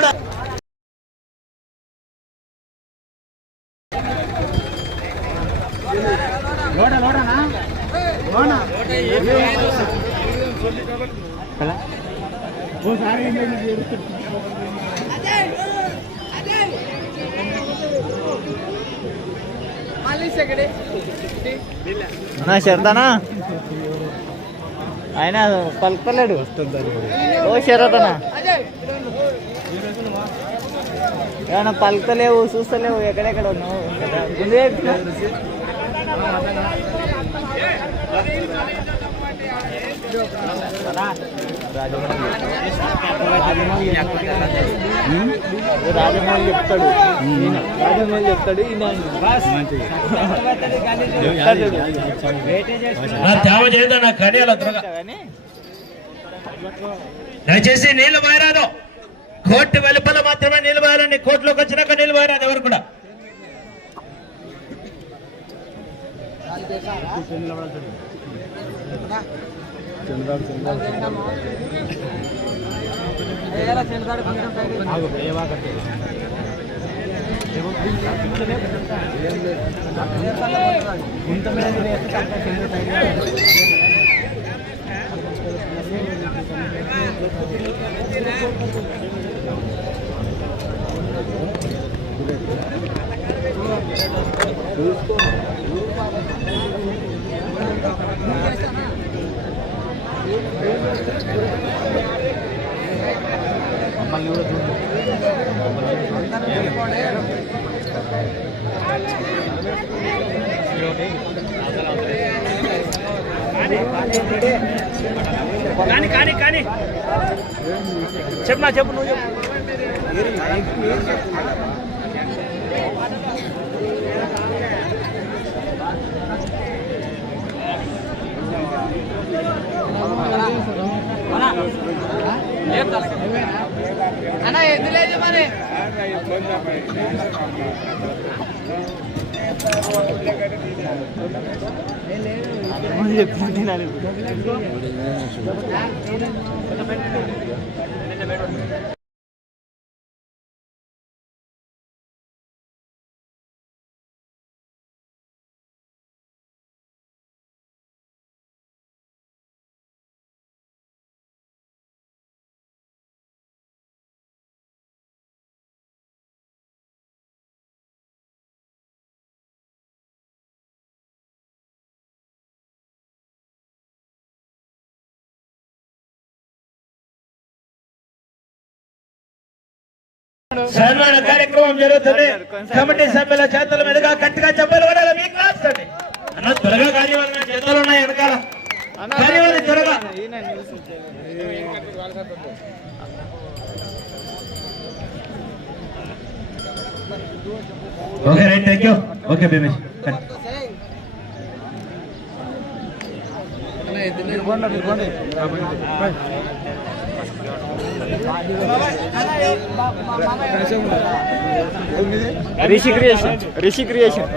కూడా. నా? శరదనా ఆయన పలుకలేడు ఓ శరదనా ఏమన్నా పలుకలేవు చూస్తలేవు ఎక్కడెక్కడ ఉన్నావు. ఉమ్? రాజమౌళి చెప్తాడు. రాజమౌళి చెప్తాడు దయచేసి నీళ్ళు పోయరాదు కోర్టు వెలుపల మాత్రమే నీళ్ళు కోర్టులోకి వచ్చినాక నీళ్ళు అది ఎవరు కూడా. కానీ కానీ కానీ. చెప్పు నా చెప్పు నువ్వు చెప్పు. చెప్తుంది సన్మాన కార్యక్రమం జరుగుతుంది. కమిటీ సభ్యుల చేతుల మీదుగా గట్టిగా చెప్పలు పడాలి. మీకు రాస్తుంది అన్న త్వరగా నా చేతులు ఉన్నాయి వెనకాల. కానివ్వండి త్వరగా. Okay right thank you okay Bheemesh Rishi creation. Rishi creation.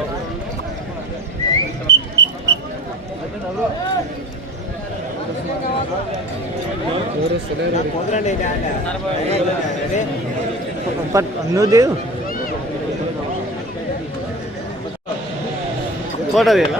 పట్ నువ్వు దేవు? ఫోటో తీయాలా?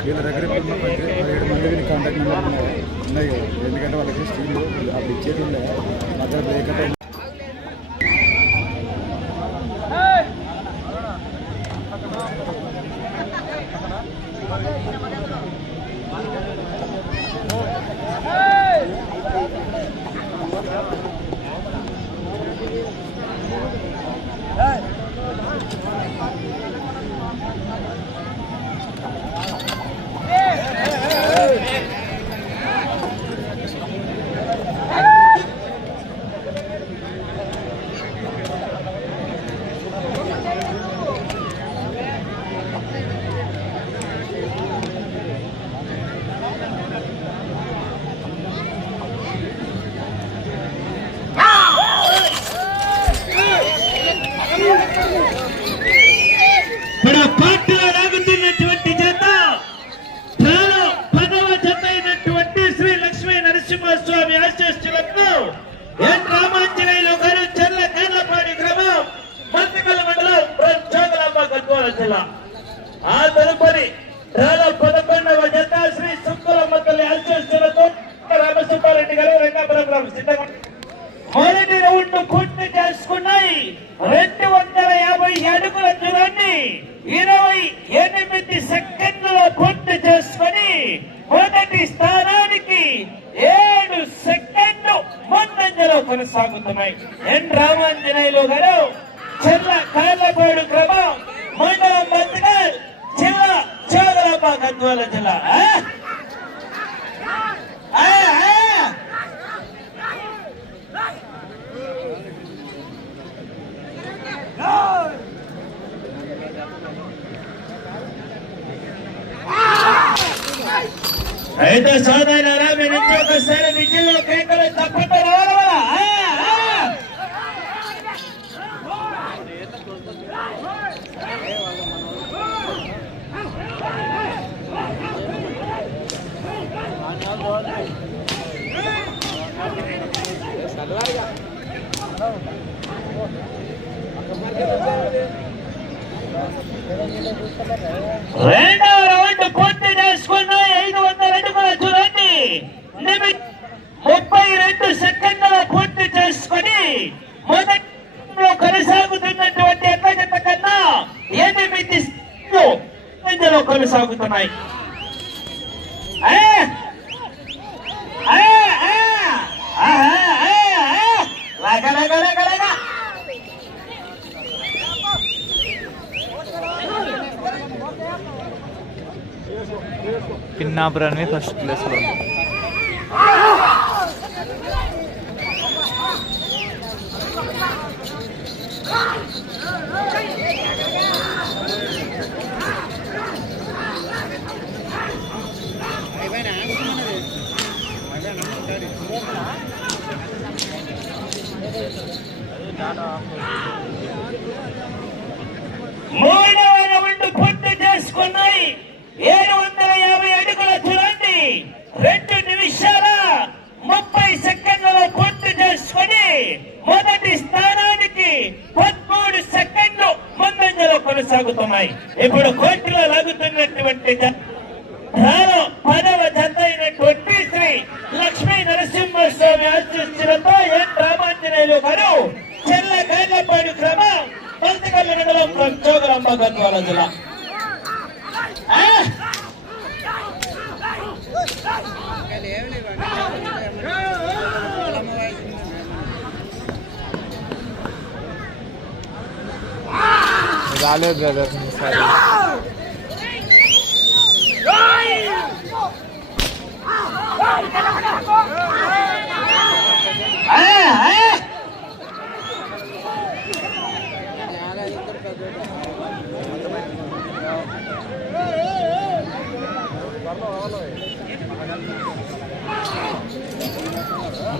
వీళ్ళ దగ్గర ఇప్పుడు ఏడు మంది వీళ్ళ కాంటాక్ట్ నెంబర్ ఉన్నాయి ఉన్నాయి ఎందుకంటే వాళ్ళకి స్టీల్ అప్పుడు ఇచ్చేది ఉండే మా లేకపోతే esta zona de la Arabia no quiero que se le pique que con el tapón de la bárbara. ¡Ah! ah! ¡Rena! ఇందులో కొనసాగుతున్నాయి ఏ! ఏ! ఏ! ఆహా! ఏ! ఏ! లగ లగ లగ లగ పిన్నాపురాన్ని ఫస్ట్ ప్లేస్లో ఉంది మూడవ రౌండ్ పూర్తి చేసుకున్నాయి ఏడు వందల యాభై అడుగుల చూడండి రెండు నిమిషాల ముప్పై సెకండ్లలో పూర్తి చేసుకుని మొదటి స్థానానికి పదమూడు సెకండ్లు ముందంజలో కొనసాగుతున్నాయి. ఇప్పుడు కోర్టులో లాగుతున్నటువంటి పదవ జత అయినటువంటి శ్రీ లక్ష్మీ నరసింహస్వామి ఆశిస్తులతో ఎన్. రామాంజనేయులు గారు చెల్ల గైలపాడు క్రమం పంచకల్లి మండలం ప్రచోదరాంబ గద్వాల జిల్లా. రాలేదు బ్రదర్ సరే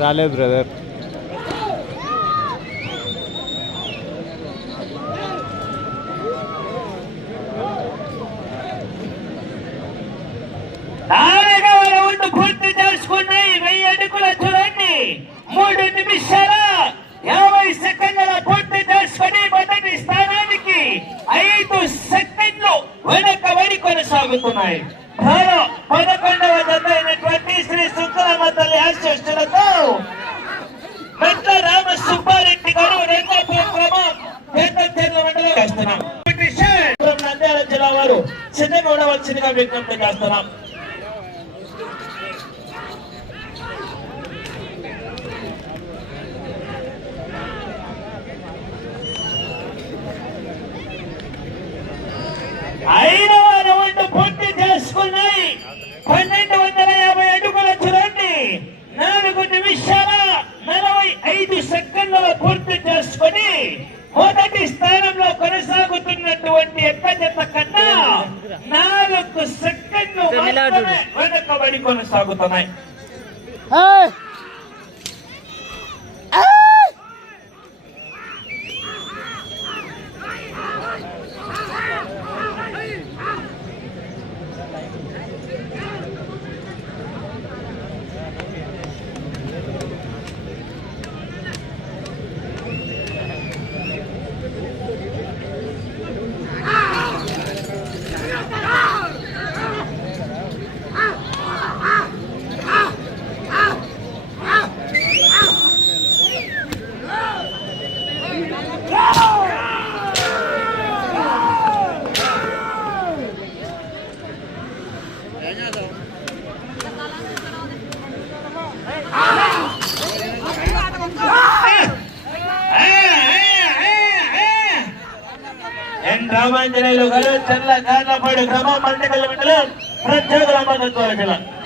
Dale, brother. Nandyal జిల్లా వారు సిద్ధంగా ఉండవలసిందిగా విజ్ఞప్తి చేస్తున్నాం. ఐదవ రౌండ్ పూర్తి చేసుకున్నాయి. పన్నెండు వందల యాభై అడుగుల చూడండి నాలుగు నిమిషాల నలభై ఐదు సెకండ్ల పూర్తి చేసుకుని మొదటి స్థానంలో కొనసాగుతున్నటువంటి ఎక్క జత కన్నా నాలుగు సెకండ్లు వెనకబడి కొనసాగుతున్నాయి. రామాంజనేయులు గారు చల్ల గార్లపాడు గ్రామం మండకల్ మండలం ప్రత్యేక మద్దతు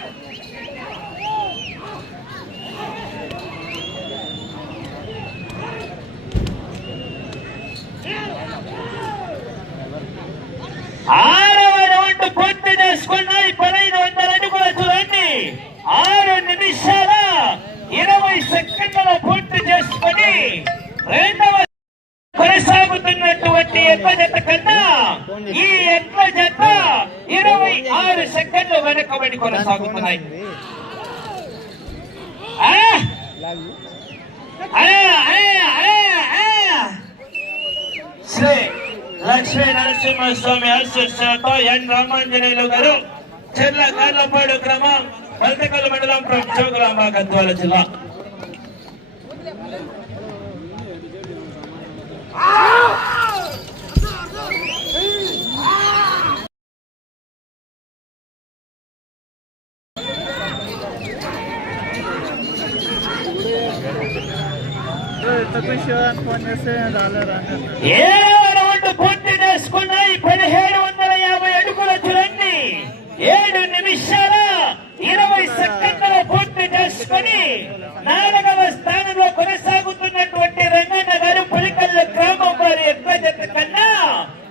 తక్కువ ఏడవ రౌండ్ పూర్తి చేసుకున్నాయి పదిహేడు వందల యాభై అడుగుల చూడండి ఏడు నిమిషాల ఇరవై సెకండ్ల పూర్తి చేసుకొని నాలుగవ స్థానంలో కొనసాగుతున్నటువంటి రంగన్న గారు పులికల్లు గ్రామం వారి ఎక్కువ కన్నా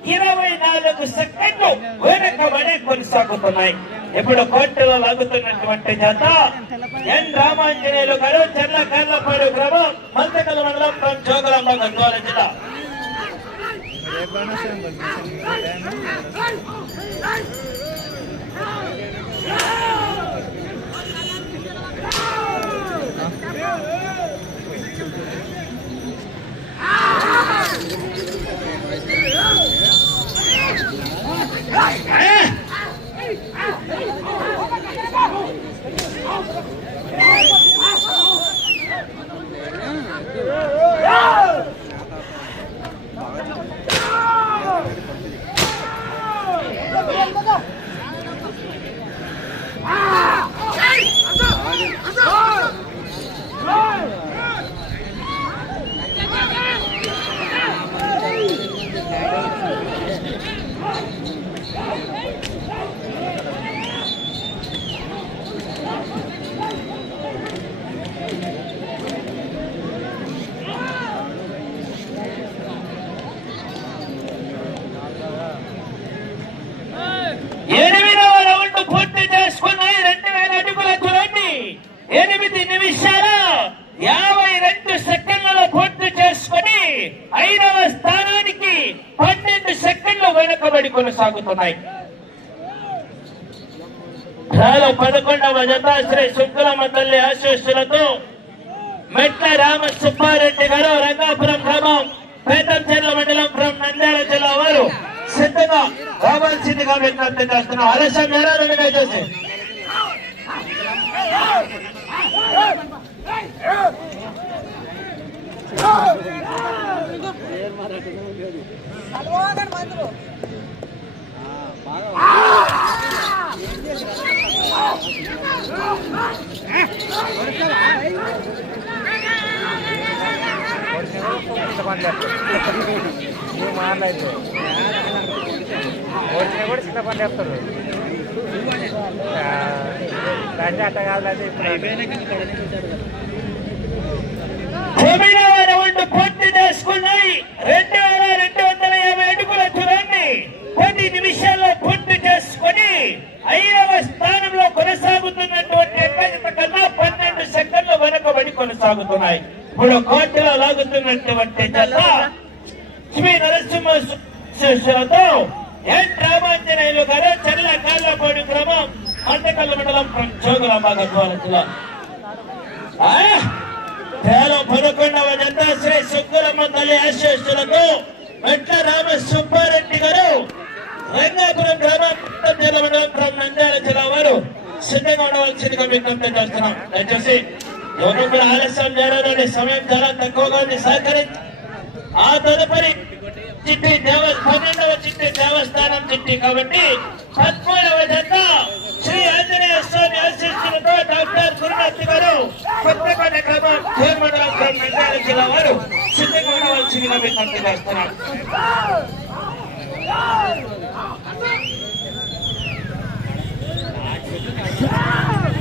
ఇరవై నాలుగు సెకండ్లు వెనకబడి కొనసాగుతున్నాయి. ఇప్పుడు కోర్టులో లాగుతున్నటువంటి చేత ఎన్ రామాంజనేయులు గారు చెన్న కర్లపాడు గ్రామం మంతకల మండలం ఫ్రం జోగులాంబ గద్వాల జిల్లా Thank you ఏం ఎనిమిదవ రౌండ్ పూర్తి చేసుకున్నాయి రెండు వేల అడుగుల చూడండి ఎనిమిది నిమిషాల యాభై రెండు సెకండ్లలో పూర్తి చేసుకొని ఐదవ స్థానానికి పన్నెండు సెకండ్లు వెనుకబడి కొనసాగుతున్నాయి చాలా పదకొండవ జత శ్రీ శుక్లమ్మ తల్లి ఆశీస్సులతో మెట్ల రామ సుబ్బారెడ్డి గారు రంగాపురం గ్రామం పేదంచెర్ల మండలం ఫ్రం నంద్యాల జిల్లా వారు సిద్ధంగా రావాల్సిందిగా విజ్ఞప్తి చేస్తున్నారు. ఆలస్యం మేరాలని దయచేసి కార్లు చెప్తారు చిన్న అట్ట కాదు అయితే ఇప్పుడు పూర్తి చేసుకున్నాయి రెండు వేల రెండు వందల యాభై అడుగుల దూరాన్ని కొన్ని నిమిషాల్లో పూర్తి చేసుకుని ఐదవ స్థానంలో కొనసాగుతున్నటువంటి కన్నా పన్నెండు సెకండ్ల వెనుకబడి కొనసాగుతున్నాయి. ఇప్పుడు కోర్టులో లాగుతున్నటువంటి జత శ్రీ నరసింహేశ్వరతో ఎన్ చెల్ల గ్రామం మంటకల్ల మండలం జోగులాంబ గద్వాల జిల్లా. ఆ? కేవలం పదకొండవ జత శ్రీ సుబ్బరమ్మ తల్లి ఆశీస్సులతో మెట్ల రామ సుబ్బారెడ్డి గారు రంగాపురం గ్రామం జిల్లా మండలం నంద్యాల జిల్లా వారు సిద్ధంగా ఉండవలసిందిగా విజ్ఞప్తి చేస్తున్నాం. దయచేసి ఎవరు కూడా ఆలస్యం జరగదని సమయం చాలా తక్కువగా ఉంది. సహకరించి ఆ తదుపరి చిట్టి దేవ పన్నెండవ చిట్టి దేవస్థానం చిట్టి కాబట్టి పద్మూడవ జత శ్రీ ఆంజనేయ స్వామి ఆశీస్సులతో డాక్టర్ గురునాథ్ గారు కొత్తపేట గ్రామం చేరుమండలం నంద్యాల జిల్లా వారు సిద్ధంగా ఉండవలసిందిగా విజ్ఞప్తి చేస్తున్నాం పదవ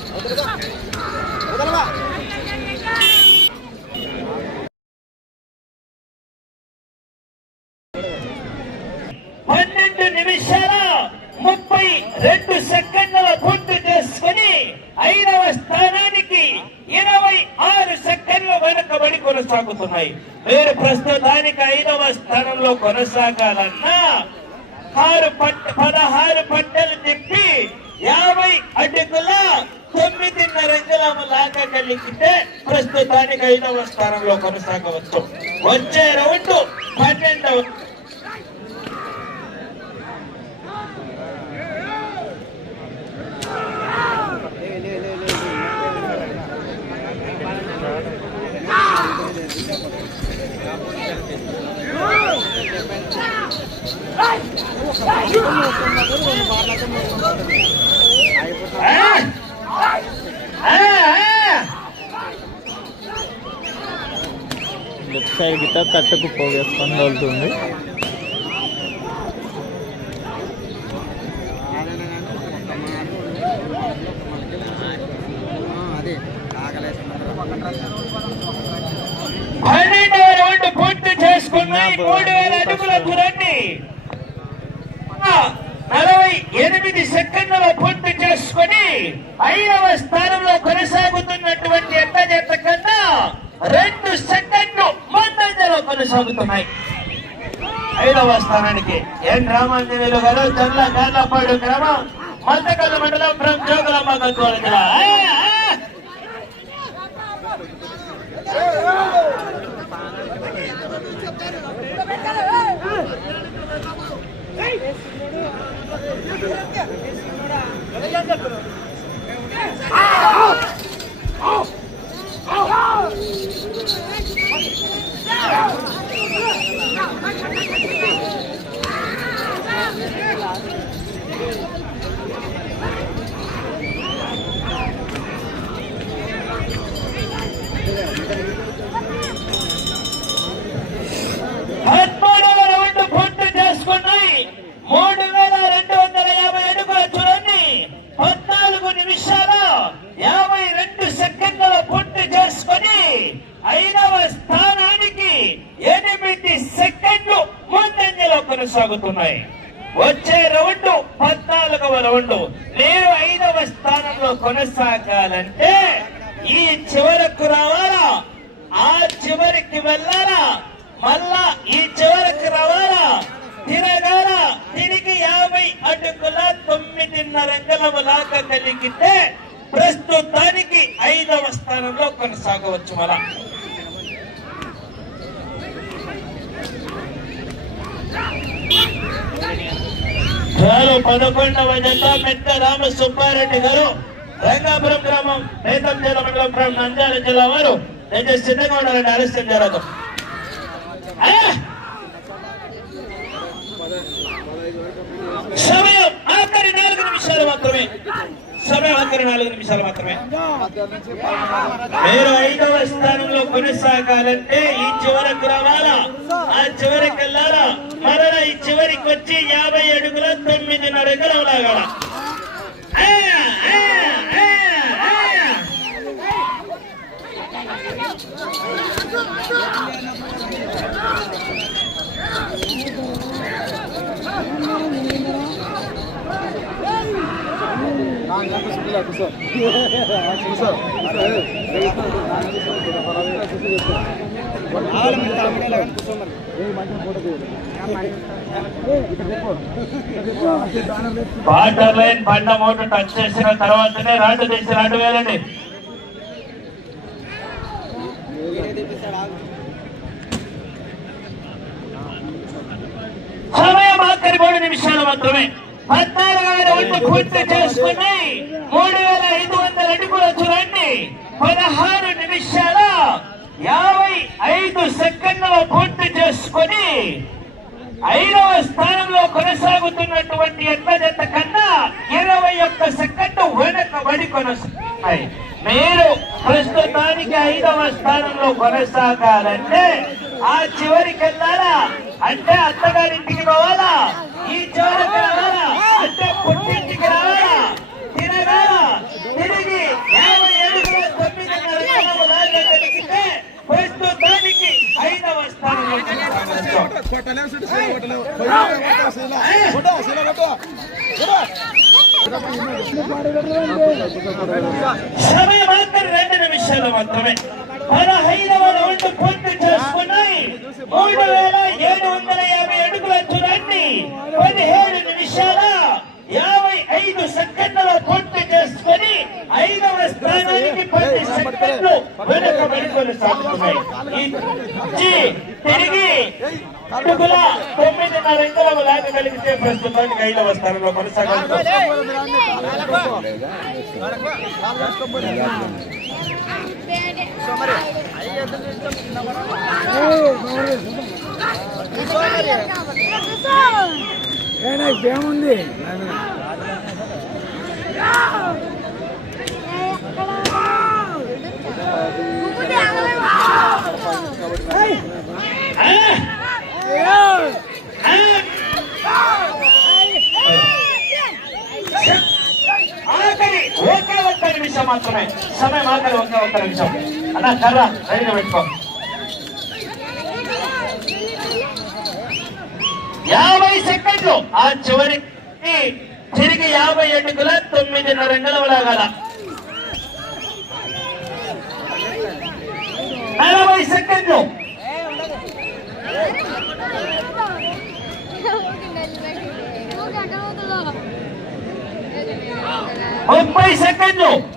పన్నెండు నిమిషాల ముప్పై రెండు సెకండ్ల పూర్తి చేసుకుని ఐదవ స్థానానికి ఇరవై ఆరు సెకండ్ల వెనుకబడి కొనసాగుతున్నాయి మీరు ప్రస్తుతానికి ఐదవ స్థానంలో కొనసాగాలన్నా ఆరు పట్ పదహారు పట్టెలు తిప్పి యాభై అడుగుల తొమ్మిదిన్నర అంగుళము లాగగలిగితే ప్రస్తుతానికి ఐదవ స్థానంలో కొనసాగవచ్చు. వచ్చే రౌండ్ పన్నెండవ ఆ? ఆ, ఆ. లెఫ్ట్ సైడ్ గిట్ట తట్టుకు పోగేసుకొని వెళ్తుంది పూర్తి చేసుకున్నాయి మూడు వేల అడుగుల దూరాన్ని నలభై ఎనిమిది సెకండ్ల పూర్తి చేసుకొని ఐదవ స్థానంలో కొనసాగుతున్నటువంటి ఎట్ట జత కన్నా రెండు సెకండ్లు ముందంజలో కొనసాగుతున్నాయి ఐదవ స్థానానికి ఎన్ రామాంజనేయులు గారు చల్ల గార్లపాడు గ్రామం మద్దకల్ల మండలం ఫ్రం జోగులమ్మ గద్వాల జిల్లా Oh! పదకొండవ జత పెద్ద రామ సుబ్బారెడ్డి గారు రంగాపురం గ్రామం నేతం జిల్లా మండలం గ్రామం నంద్యాల జిల్లా వారు. నేను సిద్ధంగా ఉండాలండి ఆలస్యం జరగదు. సమయం ఆఖరి నాలుగు నిమిషాలు మాత్రమే. సమయం ఆఖరి నాలుగు నిమిషాలు మాత్రమే. మీరు ఐదవ స్థానంలో కొనసాగాలంటే ఈ చివరకు రావాలా? ఆ చివరికి వెళ్ళాలా? మరల ఈ చివరికి వచ్చి యాభై అడుగుల తొమ్మిదిన్నర ఎకరం లాగాల ఆ, బాటర్ లైన్ బండ మోటార్ టచ్ చేసిన తర్వాతనే రాడ్డు తీసి రాడ్డు వేలండి సమయం ఆఖరి మూడు నిమిషాలు మాత్రమే పద్నాలుగు వేల ఒంటి పూర్తి చేసుకుని మూడు వేల ఐదు వందల అడుగుల చూడండి పదహారు నిమిషాల యాభై ఐదు సెకండ్ల పూర్తి చేసుకుని ఐదవ స్థానంలో కొనసాగుతున్నటువంటి ఎడ్ల కన్నా ఇరవై ఒక్క సెకండ్ వెనకబడి కొనసాగుతున్నాయి. మీరు ప్రస్తుతానికి ఐదవ స్థానంలో కొనసాగాలంటే ఆ చివరికి వెళ్ళాలా అంటే అత్తగారింటికి పోవాలా? ఈ చివరికి రావాలా? అంటే పుట్టింటికి రావాలా? తిరగాల తిరిగి యాభై కలిగితే ప్రస్తుతానికి ఐదవ. సమయం మాత్రం రెండు నిమిషాలు మాత్రమే. పదహైదవ రౌండ్ పూర్తి చేసుకున్నాయి మూడు వేల ఏడు వందల యాభై అడుగుల చూడండి పదిహేడు నిమిషాల యాభై ఐదు సెకండ్ల పూర్తి చేసుకొని ఐదవ స్థానానికి పది సెకండ్లు వెనుకబడి కొనసాగుతున్నాయి తిరిగి అడుగుల తొమ్మిదిన్నర ఇందుల లాగా కలిగితే ప్రస్తుతానికి ఐదవ స్థానంలో కొనసాగుతుంది ఏముంది ఆఖరి ఒకే ఒక్క నిమిషం మాత్రమే. సమయం ఆఖరి ఒకే ఒక్క నిమిషం. అన్న కర్ర రైలు పెట్టుకో. యాభై సెకండ్లు. ఆ చివరి తిరిగి యాభై అడుగుల తొమ్మిదిన్నర అంగళం లాగాల నలభై సెకండ్లు. ముప్పై సెకండ్లు ఇప్పుడు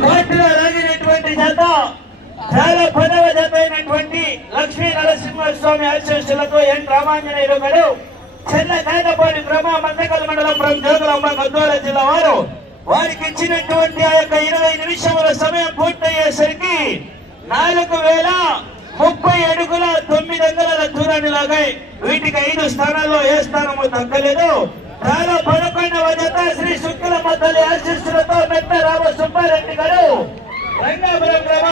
కోర్టులో లాగినటువంటి జత చాలా పదవ జత అయినటువంటి లక్ష్మీ నరసింహస్వామి ఆశీస్సులతో ఎన్ రామాంజనేయులు గారు చెన్న కాదపాడి గ్రామ మందకల్ మండలం from గద్వాల జిల్లా వారు వారికి ఇచ్చినటువంటి ఆ యొక్క ఇరవై నిమిషముల సమయం పూర్తయ్యేసరికి నాలుగు వేల ముప్పై అడుగుల తొమ్మిది అంగుళాల దూరాన్ని లాగాయి వీటికి ఐదు స్థానాల్లో ఏ స్థానము తగ్గలేదు. చాలా పదకొండవ జత శ్రీ శుక్ల మతలి ఆశీస్సులతో మెత్త రామ సుబ్బారెడ్డి గారు రంగాపురం